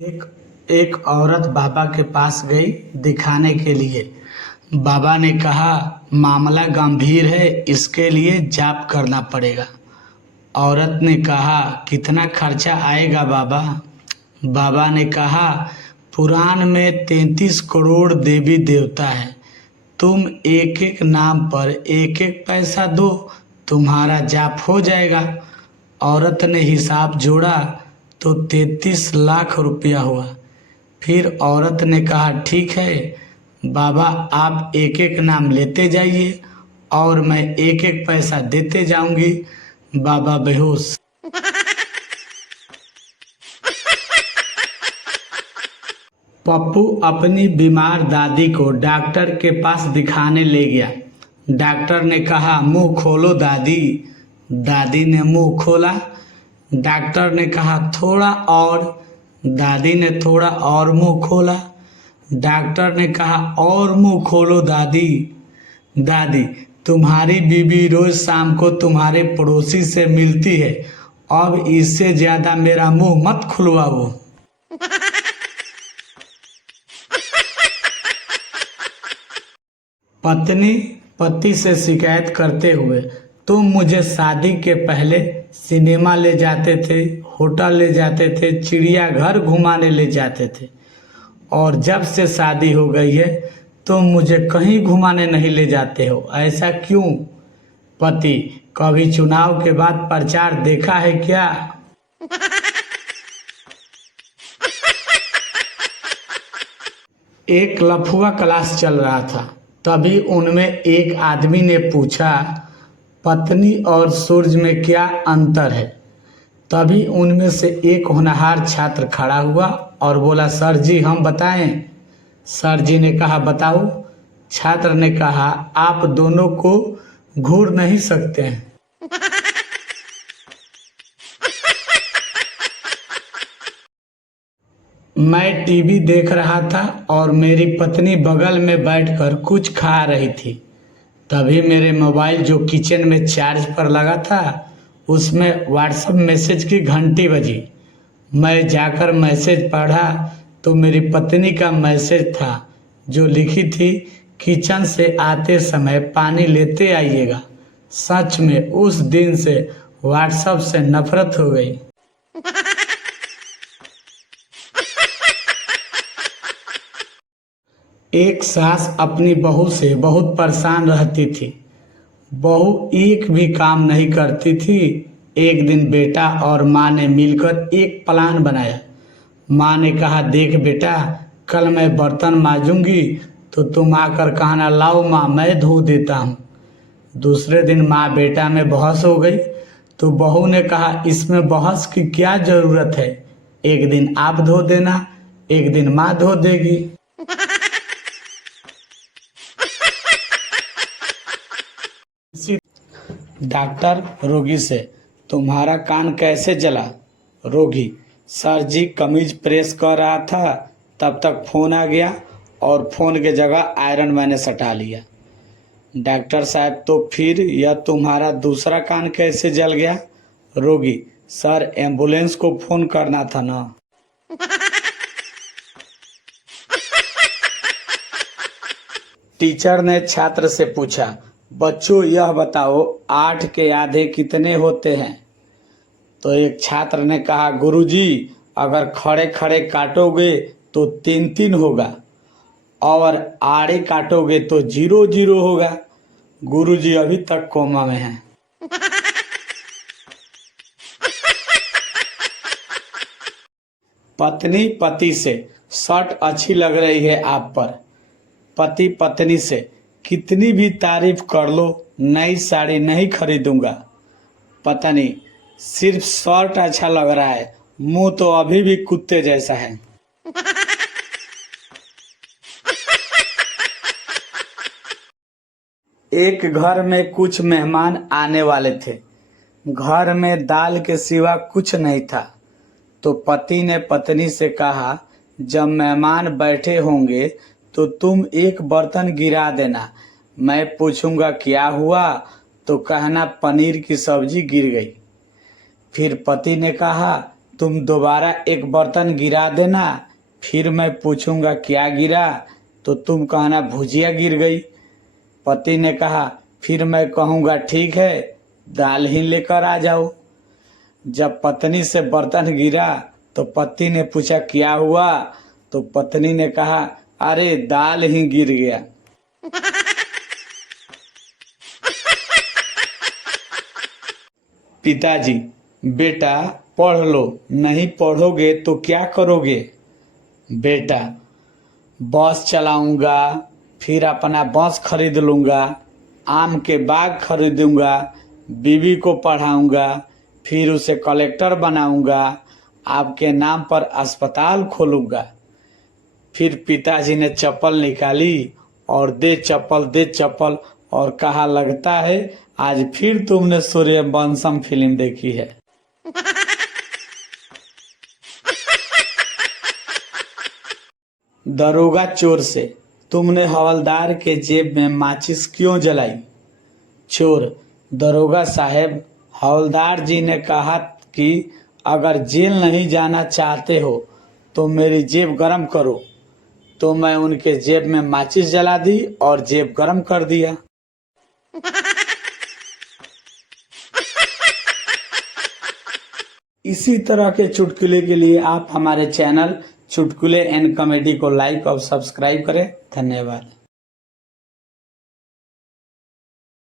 एक एक औरत बाबा के पास गई दिखाने के लिए। बाबा ने कहा, मामला गंभीर है, इसके लिए जाप करना पड़ेगा। औरत ने कहा, कितना खर्चा आएगा बाबा? बाबा ने कहा, पुराण में 33 करोड़ देवी देवता है, तुम एक एक नाम पर एक एक पैसा दो, तुम्हारा जाप हो जाएगा। औरत ने हिसाब जोड़ा तो 33 लाख रुपया हुआ। फिर औरत ने कहा, ठीक है बाबा, आप एक एक नाम लेते जाइए और मैं एक एक पैसा देते जाऊंगी। बाबा बेहोश। पप्पू अपनी बीमार दादी को डॉक्टर के पास दिखाने ले गया। डॉक्टर ने कहा, मुंह खोलो दादी। दादी ने मुंह खोला। डॉक्टर ने कहा, थोड़ा और। दादी ने थोड़ा और मुंह खोला। डॉक्टर ने कहा, और मुंह खोलो दादी। दादी, तुम्हारी बीबी रोज शाम को तुम्हारे पड़ोसी से मिलती है, अब इससे ज्यादा मेरा मुंह मत खुलवाओ। पत्नी पति से शिकायत करते हुए, तुम मुझे शादी के पहले सिनेमा ले जाते थे, होटल ले जाते थे, चिड़ियाघर घुमाने ले जाते थे, और जब से शादी हो गई है तुम मुझे कहीं घुमाने नहीं ले जाते हो, ऐसा क्यों? पति, कभी चुनाव के बाद प्रचार देखा है क्या? एक लफुआ क्लास चल रहा था, तभी उनमें एक आदमी ने पूछा, पत्नी और सूरज में क्या अंतर है? तभी उनमें से एक होनहार छात्र खड़ा हुआ और बोला, सर जी हम बताएं। सर जी ने कहा, बताओ। छात्र ने कहा, आप दोनों को घूर नहीं सकते हैं। मैं टीवी देख रहा था और मेरी पत्नी बगल में बैठकर कुछ खा रही थी। तभी मेरे मोबाइल जो किचन में चार्ज पर लगा था, उसमें व्हाट्सएप मैसेज की घंटी बजी। मैं जाकर मैसेज पढ़ा तो मेरी पत्नी का मैसेज था, जो लिखी थी, किचन से आते समय पानी लेते आइएगा। सच में उस दिन से व्हाट्सएप से नफरत हो गई। एक सास अपनी बहू से बहुत परेशान रहती थी। बहू एक भी काम नहीं करती थी। एक दिन बेटा और माँ ने मिलकर एक प्लान बनाया। माँ ने कहा, देख बेटा, कल मैं बर्तन मांजूंगी तो तुम आकर कहना, लाओ माँ मैं धो देता हूँ। दूसरे दिन माँ बेटा में बहस हो गई तो बहू ने कहा, इसमें बहस की क्या जरूरत है, एक दिन आप धो देना, एक दिन माँ धो देगी। डॉक्टर रोगी से, तुम्हारा कान कैसे जला? रोगी, सर जी कमीज प्रेस कर रहा था, तब तक फोन आ गया और फोन के जगह आयरन मैंने सटा लिया। डॉक्टर साहब, तो फिर यह तुम्हारा दूसरा कान कैसे जल गया? रोगी, सर एम्बुलेंस को फोन करना था ना। टीचर ने छात्र से पूछा, बच्चों यह बताओ 8 के आधे कितने होते हैं? तो एक छात्र ने कहा, गुरुजी अगर खड़े खड़े काटोगे तो 3 3 होगा, और आड़े काटोगे तो 0 0 होगा। गुरुजी अभी तक कोमा में हैं। पत्नी पति से, शर्ट अच्छी लग रही है आप पर। पति पत्नी से, कितनी भी तारीफ कर लो, नई साड़ी नहीं खरीदूंगा। पत्नी, सिर्फ शर्ट अच्छा लग रहा है, मुंह तो अभी भी कुत्ते जैसा है। एक घर में कुछ मेहमान आने वाले थे। घर में दाल के सिवा कुछ नहीं था। तो पति ने पत्नी से कहा, जब मेहमान बैठे होंगे तो तुम एक बर्तन गिरा देना, मैं पूछूंगा क्या हुआ तो कहना पनीर की सब्जी गिर गई। फिर पति ने कहा, तुम दोबारा एक बर्तन गिरा देना, फिर मैं पूछूंगा क्या गिरा तो तुम कहना भुजिया गिर गई। पति ने कहा, फिर मैं कहूँगा ठीक है, दाल ही लेकर आ जाओ। जब पत्नी से बर्तन गिरा तो पति ने पूछा क्या हुआ, तो पत्नी ने कहा, अरे दाल ही गिर गया। पिताजी, बेटा पढ़ लो, नहीं पढ़ोगे तो क्या करोगे? बेटा, बस चलाऊंगा, फिर अपना बस खरीद लूंगा, आम के बाग खरीदूंगा, बीवी को पढ़ाऊंगा, फिर उसे कलेक्टर बनाऊंगा, आपके नाम पर अस्पताल खोलूंगा। फिर पिताजी ने चप्पल निकाली और दे चप्पल और कहा, लगता है आज फिर तुमने सूर्यवंशम फिल्म देखी है। दरोगा चोर से, तुमने हवलदार के जेब में माचिस क्यों जलाई? चोर, दरोगा साहब, हवलदार जी ने कहा कि अगर जेल नहीं जाना चाहते हो तो मेरी जेब गरम करो, तो मैं उनके जेब में माचिस जला दी और जेब गरम कर दिया। इसी तरह के चुटकुले के लिए आप हमारे चैनल चुटकुले एंड कॉमेडी को लाइक और सब्सक्राइब करें। धन्यवाद।